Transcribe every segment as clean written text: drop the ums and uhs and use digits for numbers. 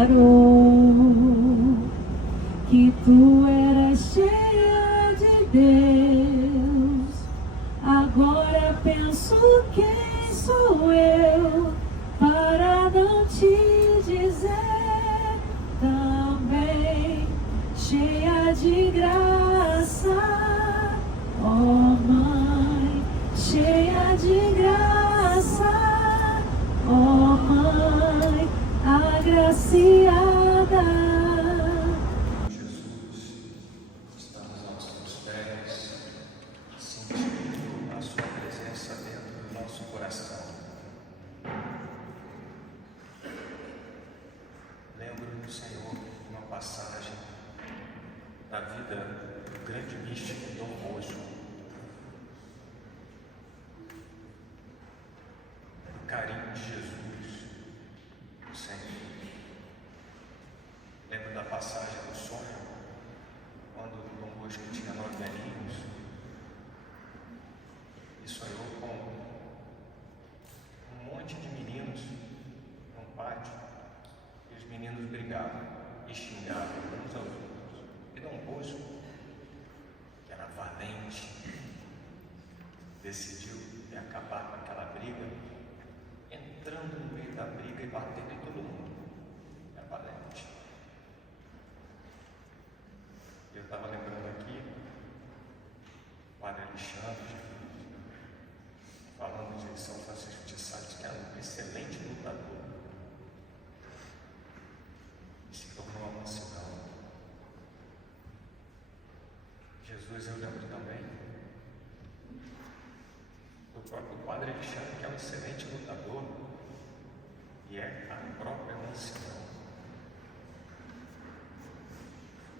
declarou que tu eras cheia de Deus. Agora penso, quem sou eu para não te dizer também, cheia de graça, ó Mãe, cheia de graça, ó Mãe, agraciada. Jesus, estamos aos teus pés, sentindo a sua presença dentro do nosso coração. Lembro, Senhor, uma passagem da vida do grande místico Dom Bosco, do carinho de Jesus, sempre. Lembro da passagem do sonho, quando Dom Bosco tinha 9 aninhos e sonhou com um monte de meninos num pátio, e os meninos brigavam e xingavam uns aos outros. E Dom Bosco, que era valente, decidiu acabar com aquela briga, entrando no meio da briga e batendo em todo mundo. É valente. Eu estava lembrando aqui, o Padre Alexandre, falando de São Francisco de Sales, que era um excelente lutador, e se tornou uma mansidão. Jesus, eu lembro também do próprio Padre Alexandre, que é um excelente lutador, e é a própria mansidão.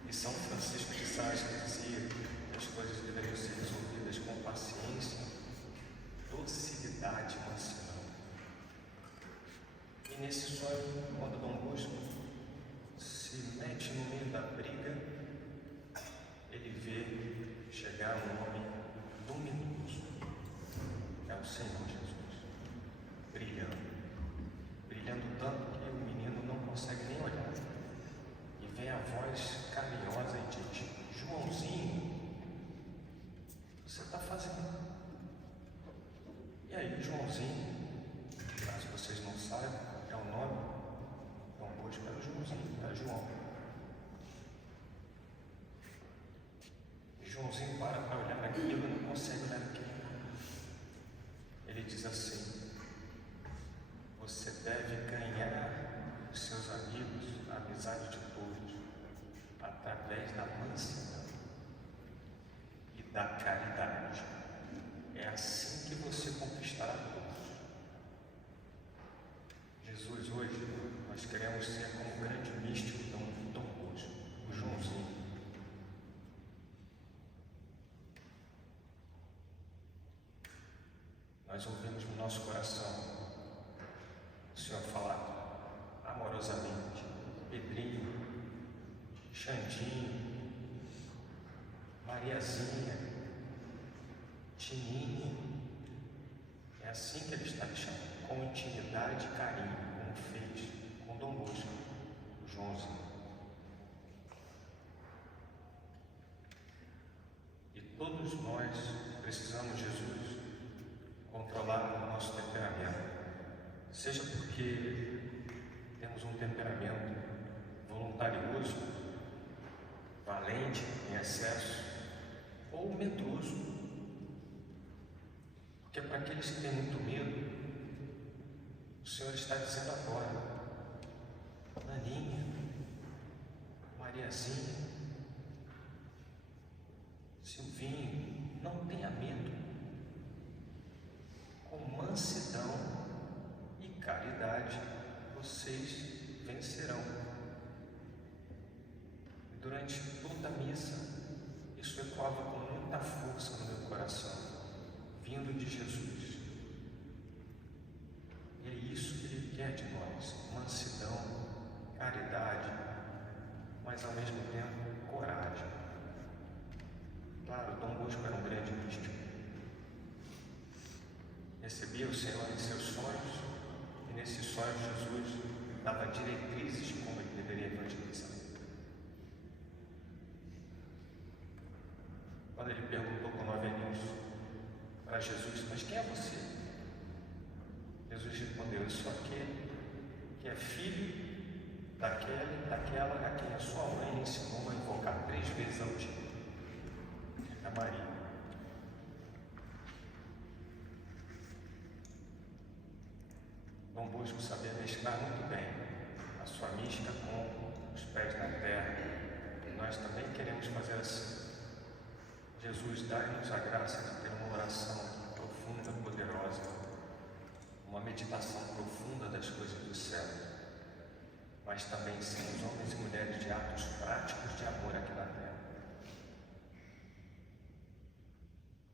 E São Francisco de Sales dizia que as coisas deveriam ser resolvidas com paciência, docilidade e mansidão. E nesse sonho, quando Dom Bosco se mete no meio da briga, ele vê chegar um homem luminoso, é o Senhor Jesus, brilhando, brilhando tanto que o menino não consegue nem olhar. E vem a voz carinhosa e diz: Joãozinho, você está fazendo? E aí, Joãozinho, caso vocês não saibam, é o nome. Dom Bosco era Joãozinho, era João. E Joãozinho para olhar aquilo e não consegue olhar aquilo. Ele diz assim: você deve ganhar os seus amigos, a amizade de todos, através da mansidão e da caridade. É assim que você conquistará todos. Jesus, hoje, nós queremos ser como o grande místico Dom Bosco, o Joãozinho. Nós ouvimos no nosso coração o Senhor falar amorosamente: Pedrinho, Xandinho, Mariazinha, Tininho. É assim que Ele está te chamando, com intimidade e carinho, como fez com Dom Bosco, o Joãozinho. E todos nós precisamos, Jesus, controlar o nosso temperamento, seja porque temos um temperamento voluntarioso, valente em excesso, ou medroso. Porque para aqueles que têm muito medo, o Senhor está dizendo agora: Naninha, Mariazinha, Silvinho, não tenha medo. Com mansidão e caridade, vocês vencerão. E durante toda a missa, isso ecoava com muita força no meu coração, vindo de Jesus. E é isso que Ele quer de nós: mansidão, caridade, mas ao mesmo tempo coragem. Claro, Dom Bosco era um grande místico. Recebia o Senhor em seus sonhos, e nesses sonhos Jesus dava diretrizes de como ele quando ele perguntou com 9 aninhos para Jesus: mas quem é você? Jesus respondeu: eu sou aquele que é filho daquela a quem a sua mãe ensinou a invocar 3 vezes ao dia, a Maria. Dom Bosco sabia mesclar muito bem a sua mística com os pés na terra. E nós também queremos fazer assim. Jesus, dá-nos a graça de ter uma oração profunda, poderosa, uma meditação profunda das coisas do céu, mas também sermos homens e mulheres de atos práticos de amor aqui na terra.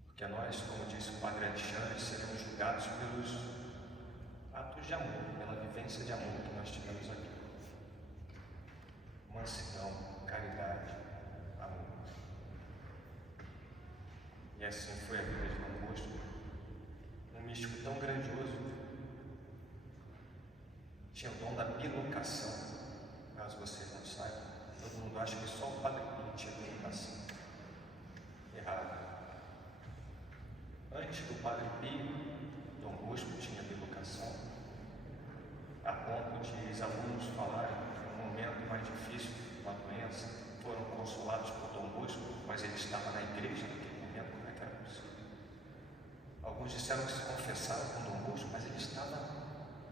Porque nós, como disse o Padre Alexandre, seremos julgados pelos atos de amor, pela vivência de amor que nós tivemos aqui. Mansidão, caridade, amor. E assim foi a vida de Dom Bosco, um místico tão grandioso. Tinha o dom da bilocação, caso vocês não saibam. Todo mundo acha que só o Padre Pio tinha bilocação. Errado. Antes do Padre Pio, Dom Bosco tinha bilocação, a ponto de os alunos falarem que no momento mais difícil, uma doença, foram consolados por Dom Bosco, mas ele estava na igreja naquele momento. Como é que era possível? Alguns disseram que se confessaram com Dom Bosco, mas ele estava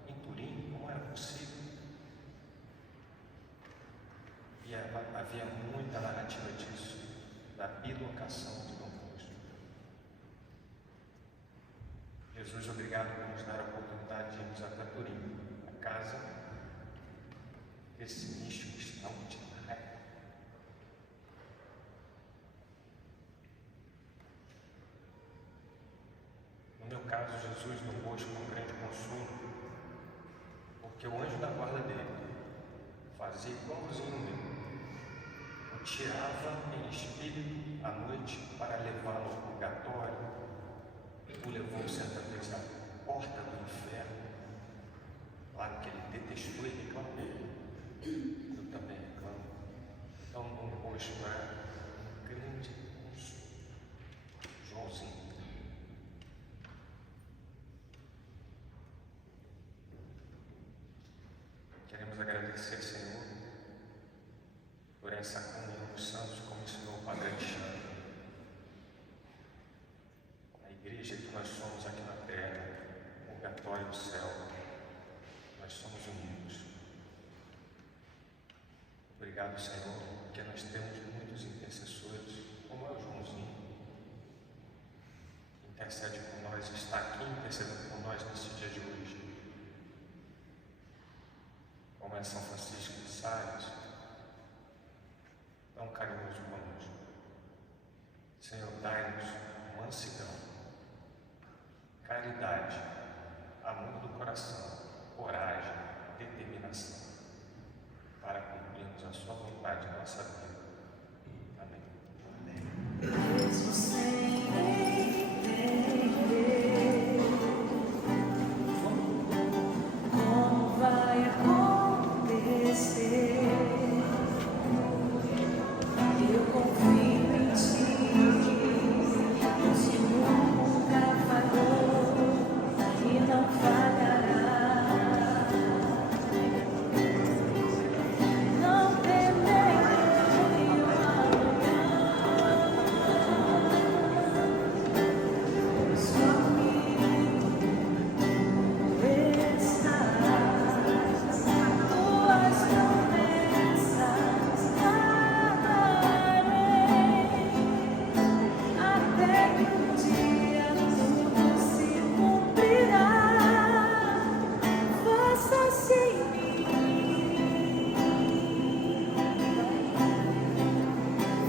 em Turim. Como era possível? E havia muita narrativa disso, da bilocação de Dom Bosco. Jesus, obrigado por nos dar a oportunidade de irmos até Turim, a casa desse místico extraordinário. No meu caso, Jesus, Dom Bosco, um grande consolo, porque o anjo da guarda dele fazia igualzinho meu, o tirava em espírito à noite para levá-lo ao purgatório, o levou certa vez à porta do inferno, lá que ele detestou e reclamou. Eu também reclamo. Então, Dom Bosco era um grande consolo. Joãozinho. Queremos agradecer, Senhor, por essa comunhão dos santos, como ensinou o Padre Alexandre. A igreja que nós somos aqui na terra, o purgatório do céu, nós somos unidos. Obrigado, Senhor, porque nós temos muitos intercessores, como é o Joãozinho, que intercede por nós, está aqui intercedendo por nós nesse dia de hoje. Como é São Francisco de Sales, tão carinhoso conosco. Senhor, dai-nos mansidão, caridade, amor do coração, coragem, determinação, para cumprirmos a sua vontade em nossa vida. Amém. Mesmo sem entender como vai acontecer, eu confio em ti, se nunca falhou e não falhará. Não temerei o amanhã, pois comigo estarás. Tuas promessas amarei, até que um dia tudo se cumprirá. Faça-se em mim,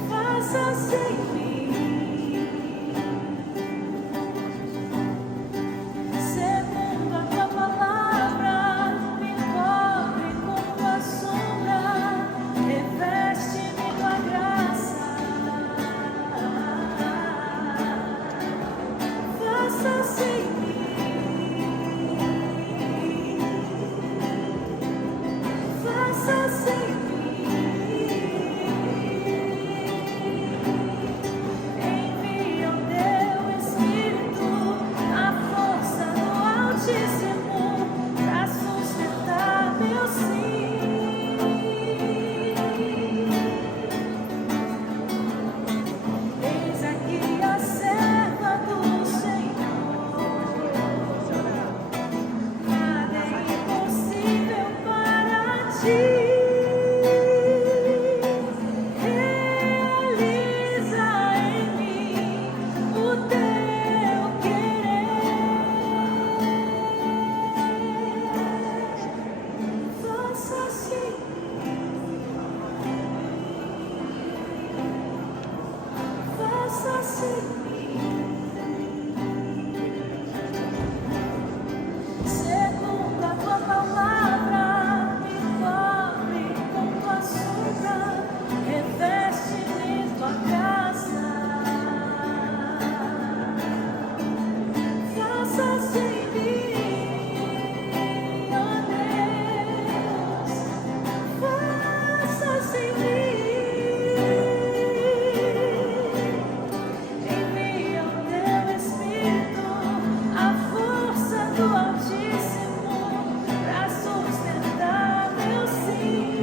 faça-se em mim, segundo a tua palavra, me cobre com tua sombra, reveste-me tua graça. Faça-se em mim, faça-se em mim. Realiza em mim o teu querer. Faça assim. Faça assim. Segundo a tua palavra, me cobre com tua sombra, reveste-me tua graça. Faça-se em mim, ó Deus, faça-se em mim. Envia o teu Espírito, a força do Altíssimo, pra sustentar meu sim.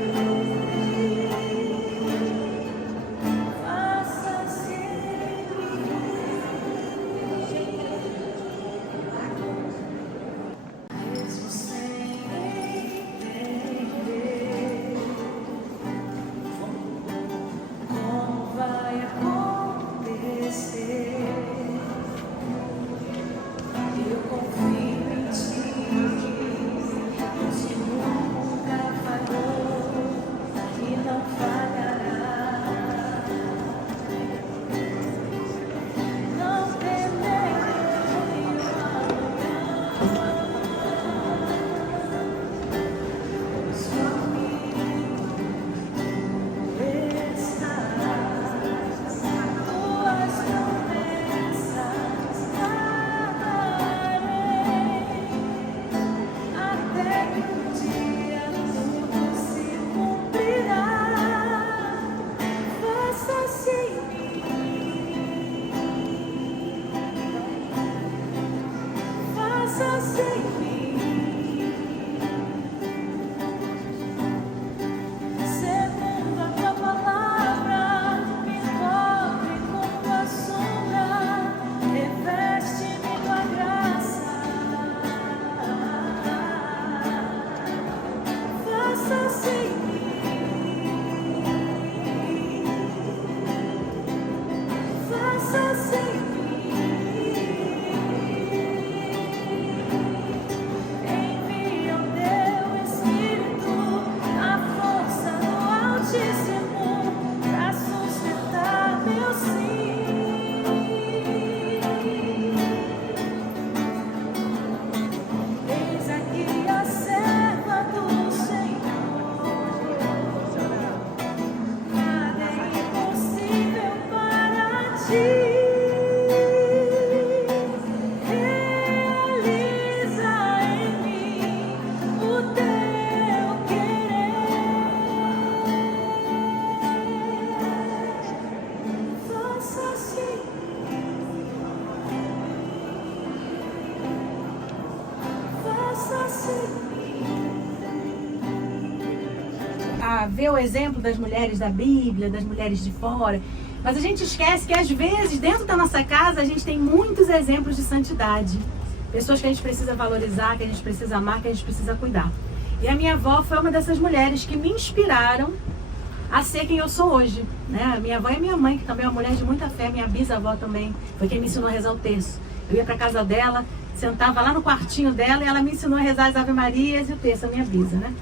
Faça-se em mim. Mesmo sem entender como vai acontecer, eu confio em ti, que nunca falhou e não falhará. Não temerei o amanhã, pois comigo estarás. Tuas promessas guardarei, até que um dia tudo se cumprirá. Faça-se em mim. Faça-se em mim. Segundo a tua palavra, me cobre com tua sombra, reveste-me tua graça. Faça-se em mim. Faça-se em mim. Envia o teu Espírito, a força do Altíssimo, pra sustentar meu sim. Eis aqui a serva do Senhor, nada é impossível para ti. Realiza em mim o teu querer. Faça-se em mim. Faça-se em mim. A ver o exemplo das mulheres da Bíblia, das mulheres de fora, mas a gente esquece que às vezes dentro da nossa casa a gente tem muitos exemplos de santidade, pessoas que a gente precisa valorizar, que a gente precisa amar, que a gente precisa cuidar. E a minha avó foi uma dessas mulheres que me inspiraram a ser quem eu sou hoje, né? A minha avó e minha mãe, que também é uma mulher de muita fé, minha bisavó também, foi quem me ensinou a rezar o terço. Eu ia para casa dela, sentava lá no quartinho dela e ela me ensinou a rezar as Ave Marias e o terço, a minha bisa, né?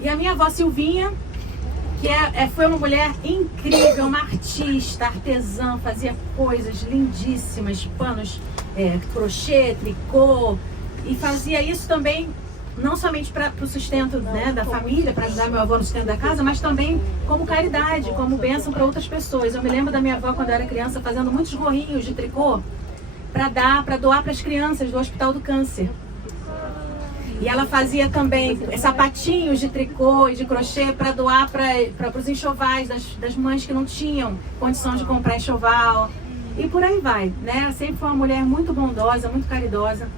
E a minha avó Silvinha, que foi uma mulher incrível, uma artista, artesã, fazia coisas lindíssimas, panos, crochê, tricô, e fazia isso também não somente para o sustento, né, da família, para ajudar meu avô no sustento da casa, mas também como caridade, como bênção para outras pessoas. Eu me lembro da minha avó quando eu era criança fazendo muitos gorrinhos de tricô para doar para as crianças do Hospital do Câncer. E ela fazia também sapatinhos de tricô e de crochê para doar para os enxovais das mães que não tinham condição de comprar enxoval. E por aí vai, né? Sempre foi uma mulher muito bondosa, muito caridosa.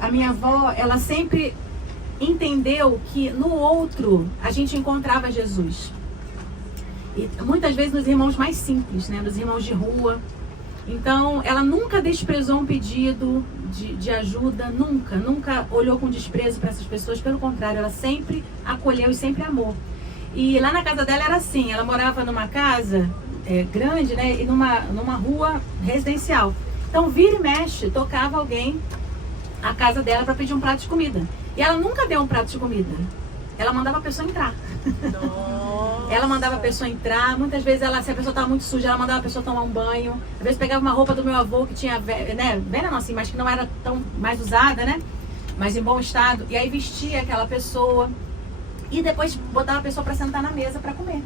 A minha avó, ela sempre entendeu que no outro a gente encontrava Jesus. E muitas vezes nos irmãos mais simples, né? Nos irmãos de rua. Então, ela nunca desprezou um pedido de ajuda, nunca olhou com desprezo para essas pessoas, pelo contrário, ela sempre acolheu e sempre amou. E lá na casa dela era assim, ela morava numa casa grande, né, e numa rua residencial. Então, vira e mexe, tocava alguém a casa dela para pedir um prato de comida. E ela nunca deu um prato de comida. Ela mandava a pessoa entrar. Ela mandava a pessoa entrar. Muitas vezes, se a pessoa estava muito suja, ela mandava a pessoa tomar um banho. Às vezes pegava uma roupa do meu avô que tinha, né, velha não assim, mas que não era tão mais usada, né? Mas em bom estado. E aí vestia aquela pessoa. E depois botava a pessoa para sentar na mesa para comer.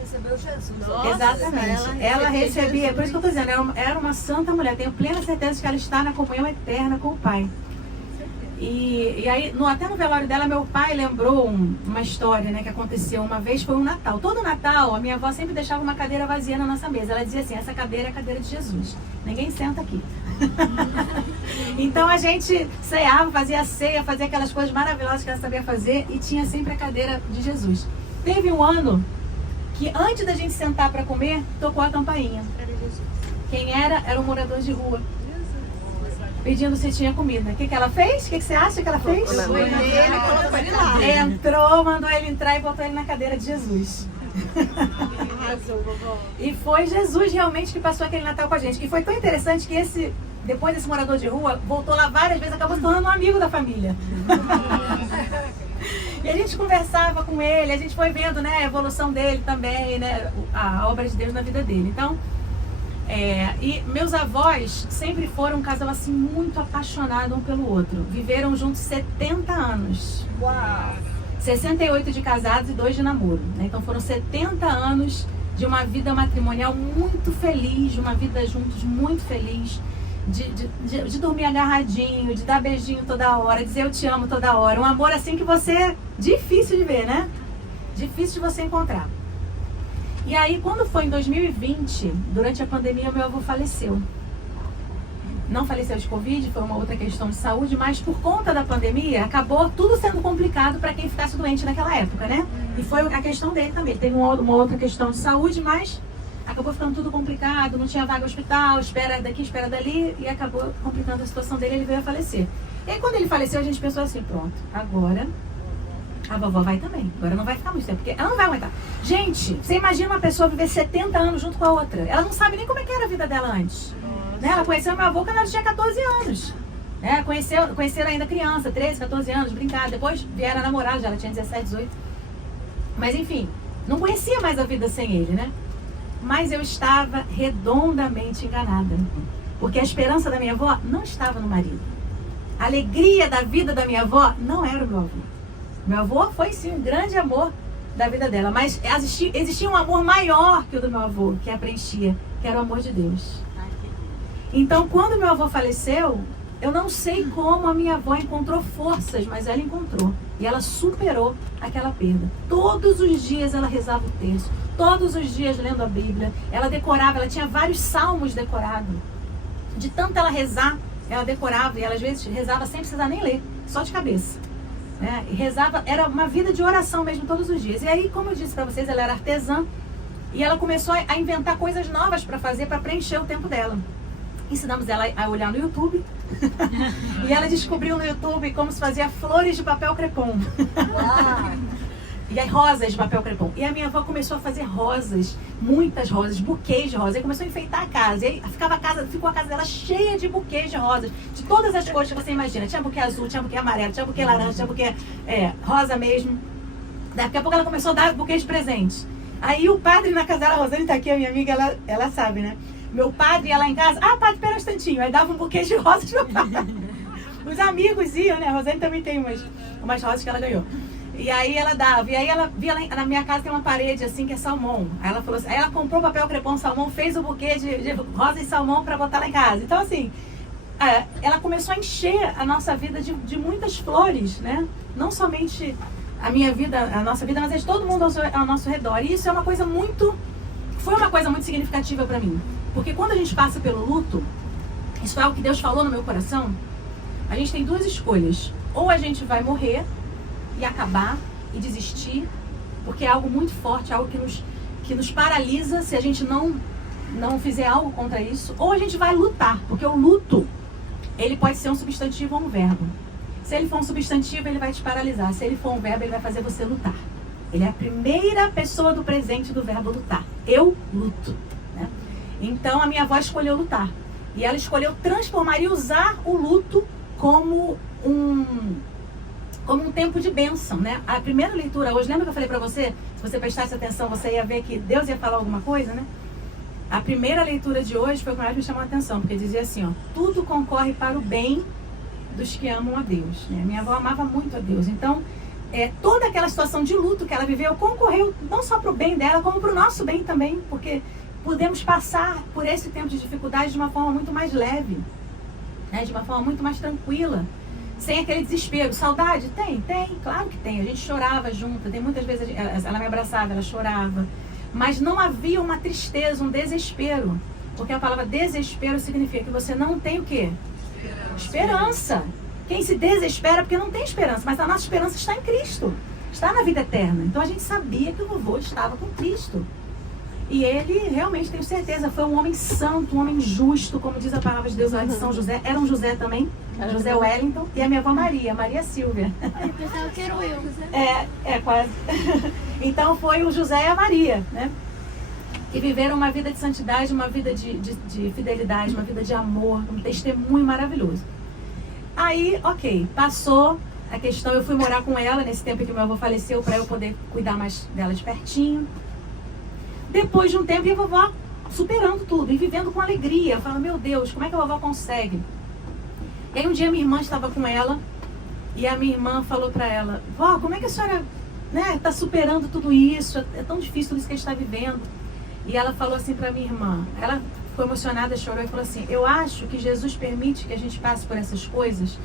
Recebeu Jesus. Nossa, Exatamente. Ela recebia, Jesus. por isso que eu estou dizendo, era uma santa mulher. Tenho plena certeza de que ela está na comunhão eterna com o Pai. E aí, até no velório dela, meu pai lembrou uma história, né, que aconteceu uma vez, foi um Natal. Todo Natal, a minha avó sempre deixava uma cadeira vazia na nossa mesa. Ela dizia assim, essa cadeira é a cadeira de Jesus. Ninguém senta aqui. Então a gente ceava, fazia ceia, fazia aquelas coisas maravilhosas que ela sabia fazer e tinha sempre a cadeira de Jesus. Teve um ano que antes da gente sentar para comer, tocou a campainha. Quem era um morador de rua. Pedindo se tinha comida. O que ela fez? O que você acha que ela fez? Foi ele, colocou ele lá. Entrou, mandou ele entrar e botou ele na cadeira de Jesus. E foi Jesus realmente que passou aquele Natal com a gente. E foi tão interessante que depois desse morador de rua, voltou lá várias vezes, acabou se tornando um amigo da família. E a gente conversava com ele, a gente foi vendo, né, a evolução dele também, né, a obra de Deus na vida dele. Então, e meus avós sempre foram um casal assim muito apaixonado um pelo outro. Viveram juntos 70 anos. Uau! 68 de casados e 2 de namoro, né? Então foram 70 anos de uma vida matrimonial muito feliz, de uma vida juntos muito feliz, de dormir agarradinho, de dar beijinho toda hora, dizer eu te amo toda hora. Um amor assim que é difícil de ver, né? Difícil de você encontrar. E aí, quando foi em 2020, durante a pandemia, meu avô faleceu. Não faleceu de Covid, foi uma outra questão de saúde, mas por conta da pandemia, acabou tudo sendo complicado para quem ficasse doente naquela época, né? E foi a questão dele também. Ele teve uma outra questão de saúde, mas acabou ficando tudo complicado, não tinha vaga no hospital, espera daqui, espera dali, e acabou complicando a situação dele, ele veio a falecer. E aí, quando ele faleceu, a gente pensou assim, pronto, agora a vovó vai também. Agora não vai ficar muito tempo, porque ela não vai aguentar. Gente, você imagina uma pessoa viver 70 anos junto com a outra. Ela não sabe nem como é que era a vida dela antes. Né? Ela conheceu meu avô quando ela tinha 14 anos. Né? Conheceram ainda criança, 13, 14 anos, brincar. Depois vieram namorar, já ela tinha 17, 18. Mas enfim, não conhecia mais a vida sem ele, né? Mas eu estava redondamente enganada. Porque a esperança da minha avó não estava no marido. A alegria da vida da minha avó não era o meu avô. Meu avô foi sim um grande amor da vida dela, mas existia um amor maior que o do meu avô, que a preenchia, que era o amor de Deus. Então, quando meu avô faleceu, eu não sei como a minha avó encontrou forças, mas ela encontrou. E ela superou aquela perda. Todos os dias ela rezava o terço, todos os dias lendo a Bíblia, ela decorava, ela tinha vários salmos decorados. De tanto ela rezar, ela decorava, e ela às vezes rezava sem precisar nem ler, só de cabeça. E rezava, era uma vida de oração mesmo todos os dias. E aí, como eu disse para vocês, ela era artesã e ela começou a inventar coisas novas para fazer, para preencher o tempo dela. Ensinamos ela a olhar no YouTube e ela descobriu no YouTube como se fazia flores de papel crepom. E aí rosas de papel crepom. E a minha avó começou a fazer rosas, muitas rosas, buquês de rosas. Aí começou a enfeitar a casa. E aí ficou a casa dela cheia de buquês de rosas, de todas as cores que você imagina. Tinha buquê azul, tinha buquê amarelo, tinha buquê laranja, tinha buquê rosa mesmo. Daqui a pouco ela começou a dar buquês de presente. Aí o padre na casa dela, a Rosane tá aqui, a minha amiga, ela sabe, né? Meu padre ia lá em casa, padre, espera um instantinho. Aí dava um buquê de rosas pro padre. Os amigos iam, né? A Rosane também tem umas rosas que ela ganhou. E aí ela dava, e aí ela via lá na minha casa tem uma parede assim que é salmão. Aí ela falou assim, aí ela comprou papel crepom salmão, fez o buquê de rosa e salmão para botar lá em casa. Então assim, ela começou a encher a nossa vida de muitas flores, né? Não somente a minha vida, a nossa vida, mas é de todo mundo ao nosso redor. E isso é uma coisa foi uma coisa muito significativa para mim. Porque quando a gente passa pelo luto, isso é algo que Deus falou no meu coração, a gente tem duas escolhas. Ou a gente vai morrer e acabar e desistir, porque é algo muito forte, algo que nos paralisa se a gente não fizer algo contra isso, ou a gente vai lutar, porque o luto ele pode ser um substantivo ou um verbo. Se ele for um substantivo, ele vai te paralisar. Se ele for um verbo, ele vai fazer você lutar. Ele é a primeira pessoa do presente do verbo lutar. Eu luto, né? Então, a minha avó escolheu lutar. E ela escolheu transformar e usar o luto como um tempo de bênção, né? A primeira leitura hoje, lembra que eu falei para você? Se você prestasse atenção, você ia ver que Deus ia falar alguma coisa, né? A primeira leitura de hoje foi o que mais me chamou a atenção, porque dizia assim, ó, tudo concorre para o bem dos que amam a Deus, né? Minha avó amava muito a Deus, então toda aquela situação de luto que ela viveu concorreu não só para o bem dela, como para o nosso bem também, porque podemos passar por esse tempo de dificuldade de uma forma muito mais leve, né? De uma forma muito mais tranquila, sem aquele desespero. Saudade? Tem, claro que tem. A gente chorava junto, tem muitas vezes ela me abraçava, ela chorava, mas não havia uma tristeza, um desespero, porque a palavra desespero significa que você não tem o quê? Esperança. Quem se desespera porque não tem esperança, mas a nossa esperança está em Cristo, está na vida eterna. Então a gente sabia que o vovô estava com Cristo. E ele, realmente, tenho certeza, foi um homem santo, um homem justo, como diz a palavra de Deus lá de São José. Era um José também, José Wellington, e a minha avó Maria Silvia. Eu pensava que era eu. Quase. Então foi o José e a Maria, né? Que viveram uma vida de santidade, uma vida de fidelidade, uma vida de amor, um testemunho maravilhoso. Aí, ok, passou a questão, eu fui morar com ela nesse tempo em que meu avô faleceu, para eu poder cuidar mais dela de pertinho. Depois de um tempo, e a vovó superando tudo e vivendo com alegria. Eu falo, meu Deus, como é que a vovó consegue? E aí um dia minha irmã estava com ela e a minha irmã falou para ela, vó, como é que a senhora está superando tudo isso? É tão difícil tudo isso que a gente está vivendo. E ela falou assim para minha irmã, ela ficou emocionada, chorou e falou assim, eu acho que Jesus permite que a gente passe por essas coisas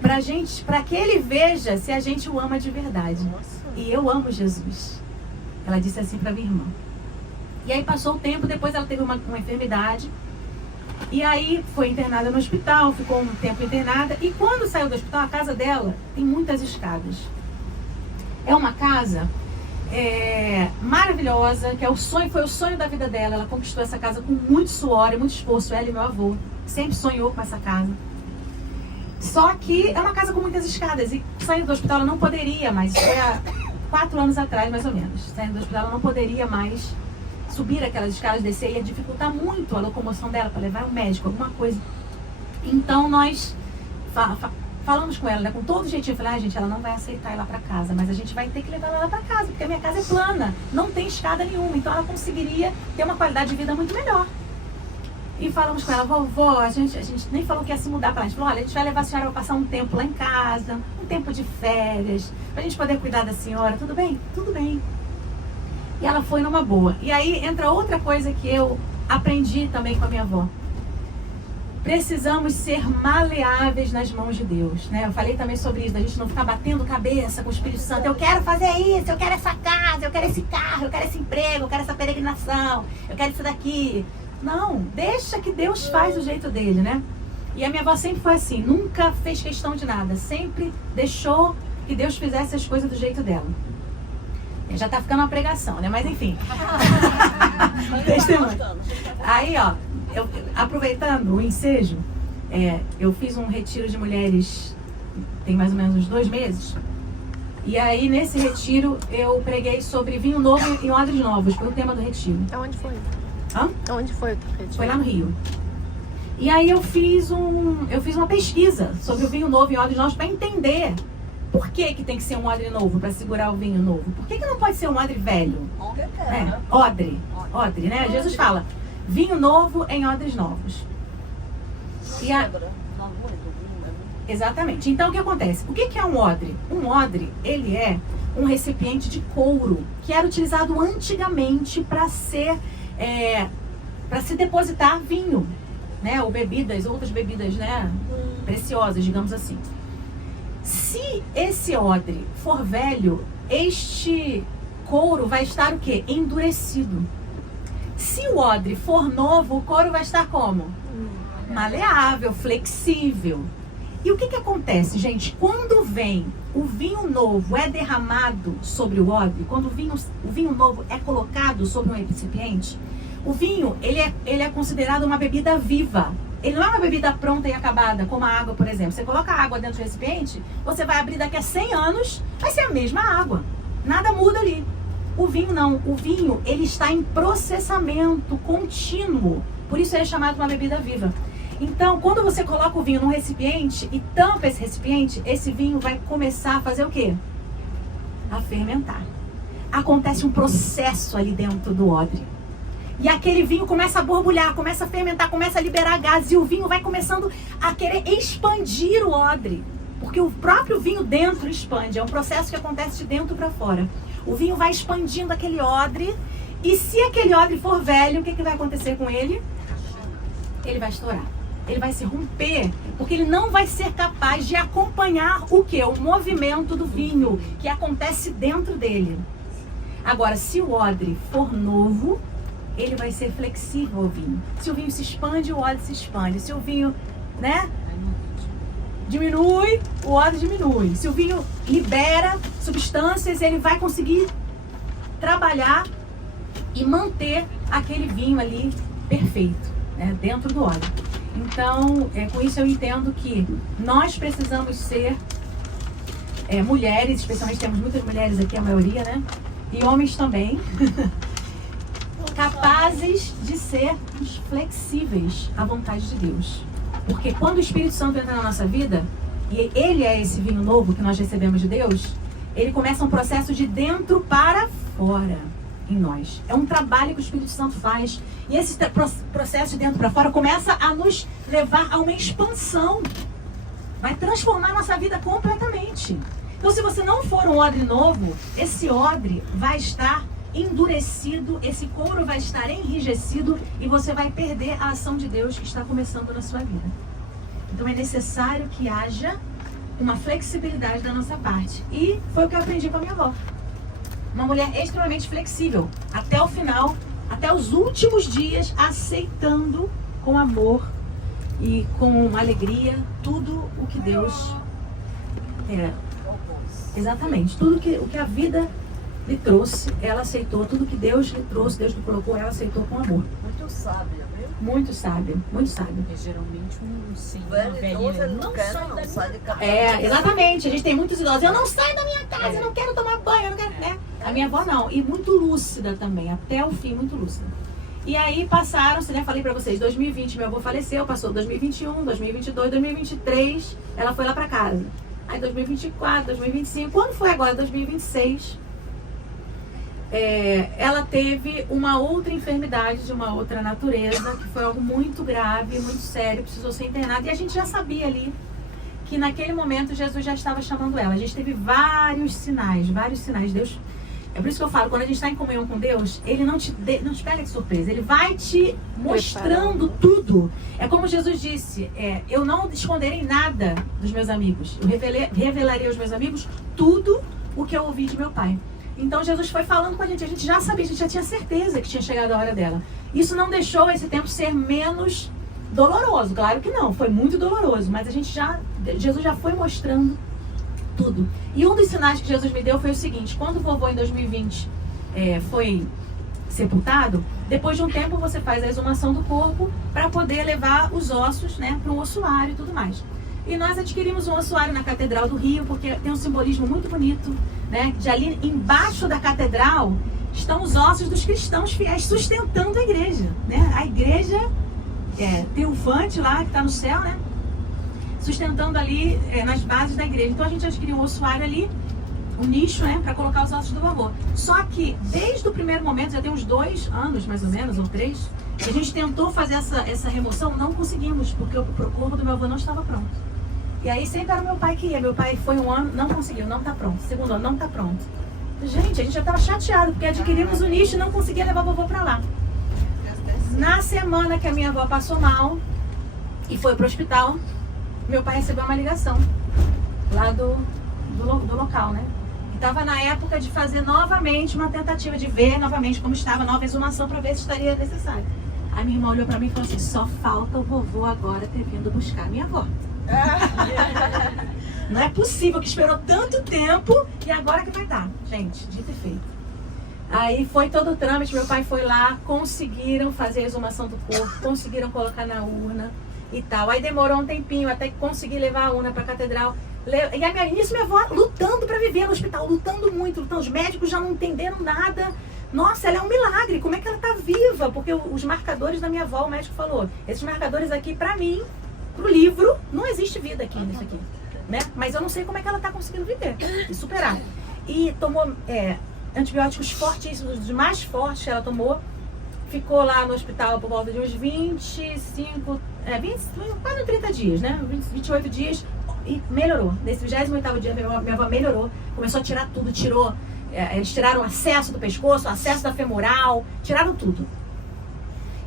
para que ele veja se a gente o ama de verdade. Nossa. E eu amo Jesus. Ela disse assim para minha irmã. E aí passou o tempo, depois ela teve uma enfermidade. E aí foi internada no hospital, ficou um tempo internada. E quando saiu do hospital, a casa dela tem muitas escadas. É uma casa maravilhosa, que foi o sonho da vida dela. Ela conquistou essa casa com muito suor e muito esforço. Ela e meu avô sempre sonhou com essa casa. Só que é uma casa com muitas escadas. E saindo do hospital ela não poderia mais. Foi há 4 anos atrás, mais ou menos. Saindo do hospital ela não poderia mais subir aquelas escadas, descer, ia dificultar muito a locomoção dela para levar ao médico, alguma coisa. Então nós falamos com ela, né, com todo jeitinho. Eu falei, gente, ela não vai aceitar ir lá para casa, mas a gente vai ter que levar ela para casa, porque a minha casa é plana, não tem escada nenhuma, então ela conseguiria ter uma qualidade de vida muito melhor. E falamos com ela, vovó, a gente nem falou que ia se mudar para lá. A gente falou, olha, a gente vai levar a senhora para passar um tempo lá em casa, um tempo de férias, para a gente poder cuidar da senhora, tudo bem? Tudo bem. E ela foi numa boa. E aí entra outra coisa que eu aprendi também com a minha avó. Precisamos ser maleáveis nas mãos de Deus, né? Eu falei também sobre isso, a gente não ficar batendo cabeça com o Espírito Santo. Eu quero fazer isso, eu quero essa casa, eu quero esse carro, eu quero esse emprego, eu quero essa peregrinação, eu quero isso daqui. Não, deixa que Deus faz do jeito dele, né? E a minha avó sempre foi assim, nunca fez questão de nada, sempre deixou que Deus fizesse as coisas do jeito dela. Já tá ficando uma pregação, né? Mas enfim. Testemunho. Aí, ó, aproveitando o ensejo, eu fiz um retiro de mulheres, tem mais ou menos uns 2 meses. E aí, nesse retiro, eu preguei sobre vinho novo e odres novos. Foi o tema do retiro. Aonde foi? Hã? Aonde foi o retiro? Foi lá no Rio. E aí eu fiz uma pesquisa sobre o vinho novo e odres novos para entender por que tem que ser um odre novo para segurar o vinho novo. Por que não pode ser um odre velho? Odre, né? Jesus fala, vinho novo em odres novos. Exatamente. Então o que acontece? O que é um odre? Um odre, ele é um recipiente de couro que era utilizado antigamente para se depositar vinho, né? Ou bebidas, outras bebidas, né? Preciosas, digamos assim. Se esse odre for velho, este couro vai estar o quê? Endurecido. Se o odre for novo, o couro vai estar como? Maleável, flexível. E o que acontece, gente? Quando vem o vinho novo, é derramado sobre o odre, quando o vinho novo é colocado sobre um recipiente, o vinho, ele é considerado uma bebida viva. Ele não é uma bebida pronta e acabada, como a água, por exemplo. Você coloca a água dentro do recipiente, você vai abrir daqui a 100 anos, vai ser a mesma água. Nada muda ali. O vinho não. O vinho, ele está em processamento contínuo. Por isso ele é chamado de uma bebida viva. Então, quando você coloca o vinho num recipiente e tampa esse recipiente, esse vinho vai começar a fazer o quê? A fermentar. Acontece um processo ali dentro do odre. E aquele vinho começa a borbulhar, começa a fermentar, começa a liberar gases. E o vinho vai começando a querer expandir o odre. Porque o próprio vinho dentro expande. É um processo que acontece de dentro para fora. O vinho vai expandindo aquele odre. E se aquele odre for velho, o que vai acontecer com ele? Ele vai estourar. Ele vai se romper, porque ele não vai ser capaz de acompanhar o quê? O movimento do vinho, que acontece dentro dele. Agora, se o odre for novo, ele vai ser flexível ao vinho. Se o vinho se expande, o odre se expande. Se o vinho, diminui, o odre diminui. Se o vinho libera substâncias, ele vai conseguir trabalhar e manter aquele vinho ali perfeito, dentro do odre. Então, com isso eu entendo que nós precisamos ser mulheres, especialmente temos muitas mulheres aqui, a maioria, e homens também, capazes de sermos flexíveis à vontade de Deus. Porque quando o Espírito Santo entra na nossa vida, e ele é esse vinho novo que nós recebemos de Deus, ele começa um processo de dentro para fora em nós. É um trabalho que o Espírito Santo faz. E esse processo de dentro para fora começa a nos levar a uma expansão. Vai transformar a nossa vida completamente. Então, se você não for um odre novo, esse odre vai estar endurecido, esse couro vai estar enrijecido e você vai perder a ação de Deus que está começando na sua vida. Então, é necessário que haja uma flexibilidade da nossa parte. E foi o que eu aprendi com a minha avó. Uma mulher extremamente flexível, até o final, até os últimos dias, aceitando com amor e com alegria tudo o que Deus exatamente, tudo o que a vida lhe trouxe, ela aceitou. Tudo que Deus lhe trouxe, Deus lhe colocou, ela aceitou com amor. Muito sábia, viu? Muito sábio, muito sábio. Porque geralmente uma Velho velhinha idoso, ele não quer, sai não da sai de casa. Exatamente. A gente tem muitos idosos. Eu não saio da minha casa, eu não quero tomar banho, eu não quero, A minha avó não. E muito lúcida também, até o fim, muito lúcida. E aí passaram, já falei pra vocês, 2020 meu avô faleceu, passou 2021, 2022, 2023, ela foi lá pra casa. Aí 2024, 2025, quando foi agora, 2026, ela teve uma outra enfermidade de uma outra natureza, que foi algo muito grave, muito sério, precisou ser internada. E a gente já sabia ali que naquele momento Jesus já estava chamando ela. A gente teve vários sinais. Deus, é por isso que eu falo, quando a gente está em comunhão com Deus, Ele não te pega de surpresa. Ele vai te mostrando tudo. É como Jesus disse, eu não esconderei nada dos meus amigos. Eu revelarei aos meus amigos tudo o que eu ouvi de meu Pai. Então Jesus foi falando com a gente já sabia, a gente já tinha certeza que tinha chegado a hora dela. Isso não deixou esse tempo ser menos doloroso, claro que não, foi muito doloroso, mas Jesus já foi mostrando tudo. E um dos sinais que Jesus me deu foi o seguinte: quando o vovô em 2020 foi sepultado, depois de um tempo você faz a exumação do corpo para poder levar os ossos, para um ossuário e tudo mais. E nós adquirimos um ossuário na Catedral do Rio, porque tem um simbolismo muito bonito, de ali embaixo da catedral estão os ossos dos cristãos fiéis sustentando a igreja, A igreja triunfante lá, que está no céu, sustentando ali nas bases da igreja. Então a gente adquiriu um ossuário ali, um nicho, para colocar os ossos do vovô. Só que desde o primeiro momento, já tem uns 2 anos mais ou menos, ou 3, que a gente tentou fazer essa remoção, não conseguimos, porque o corpo do meu avô não estava pronto. E aí sempre era o meu pai que ia. Meu pai foi 1 ano, não conseguiu, não está pronto. Segundo ano, não está pronto. Gente, a gente já estava chateado, porque adquirimos o nicho e não conseguia levar o vovô para lá. Na semana que a minha avó passou mal e foi para o hospital, meu pai recebeu uma ligação lá do local, Que estava na época de fazer novamente uma tentativa de ver novamente como estava a nova exumação para ver se estaria necessário. Aí minha irmã olhou para mim e falou assim: só falta o vovô agora ter vindo buscar a minha avó. Não é possível que esperou tanto tempo e agora que vai dar. Gente, dito e feito. Aí foi todo o trâmite, meu pai foi lá, conseguiram fazer a exumação do corpo, conseguiram colocar na urna. e tal. Aí demorou um tempinho até que consegui levar a Una pra catedral. E nisso minha avó lutando pra viver no hospital, lutando muito, lutando. Os médicos já não entenderam nada. Nossa, ela é um milagre, como é que ela tá viva? Porque os marcadores da minha avó, o médico falou, esses marcadores aqui pra mim, pro livro, não existe vida aqui nisso aqui, né? Mas eu não sei como é que ela tá conseguindo viver e superar. E tomou antibióticos fortíssimos, os mais fortes que ela tomou. Ficou lá no hospital por volta de uns quase 30 dias, né? 28 dias e melhorou. Nesse 28º dia, minha avó melhorou. Começou a tirar tudo, eles tiraram o acesso do pescoço, o acesso da femoral, tiraram tudo.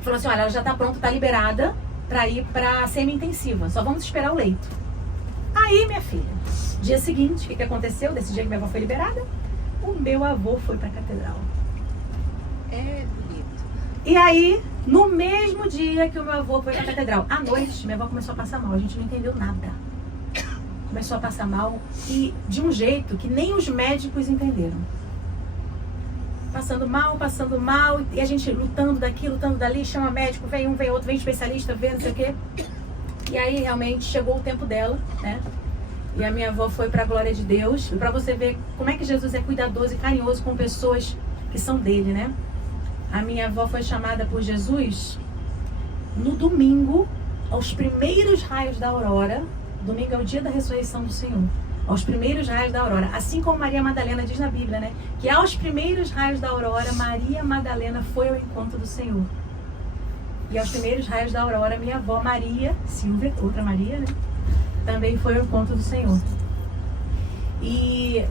Falou assim, olha, ela já tá pronta, tá liberada pra ir pra semi-intensiva. Só vamos esperar o leito. Aí, minha filha, dia seguinte, o que aconteceu? Desse dia que minha avó foi liberada, o meu avô foi pra catedral. É bonito. E aí, no mesmo dia que o meu avô foi pra catedral, à noite, minha avó começou a passar mal. A gente não entendeu nada. Começou a passar mal e de um jeito que nem os médicos entenderam. Passando mal, e a gente lutando daqui, lutando dali, chama médico, vem um, vem outro, vem especialista, vem não sei o quê. E aí realmente chegou o tempo dela, né? E a minha avó foi pra glória de Deus. E pra você ver como é que Jesus é cuidadoso e carinhoso com pessoas que são dele, né? A minha avó foi chamada por Jesus no domingo, aos primeiros raios da aurora. Domingo é o dia da ressurreição do Senhor. Aos primeiros raios da aurora. Assim como Maria Madalena diz na Bíblia, né? Que aos primeiros raios da aurora, Maria Madalena foi ao encontro do Senhor. E aos primeiros raios da aurora, minha avó Maria, Silvia, outra Maria, né? Também foi ao encontro do Senhor. E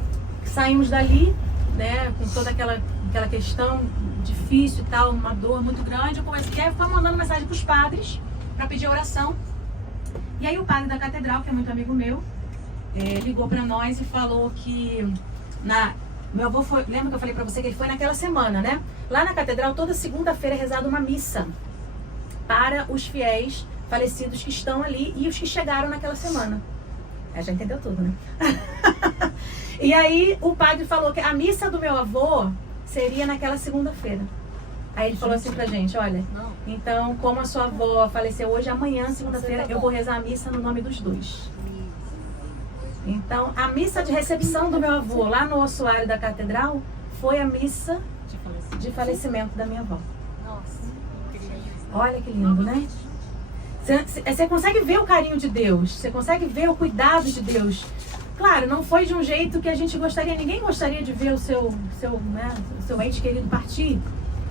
saímos dali, né? Com toda aquela questão difícil e tal, uma dor muito grande. Eu comecei a ficar mandando mensagem para os padres para pedir oração. E aí o padre da catedral, que é muito amigo meu, ligou para nós e falou que meu avô foi, lembra que eu falei para você que ele foi naquela semana, né? Lá na catedral, toda segunda-feira é rezada uma missa para os fiéis falecidos que estão ali e os que chegaram naquela semana. Já entendeu tudo, né? E aí o padre falou que a missa do meu avô seria naquela segunda-feira. Aí ele falou assim pra gente, olha, então como a sua avó faleceu hoje, amanhã, segunda-feira, eu vou rezar a missa no nome dos dois. Então, a missa de recepção do meu avô lá no ossuário da catedral foi a missa de falecimento da minha avó. Olha que lindo, né? Você consegue ver o carinho de Deus, você consegue ver o cuidado de Deus. Claro, não foi de um jeito que a gente gostaria, ninguém gostaria de ver o seu ente querido partir.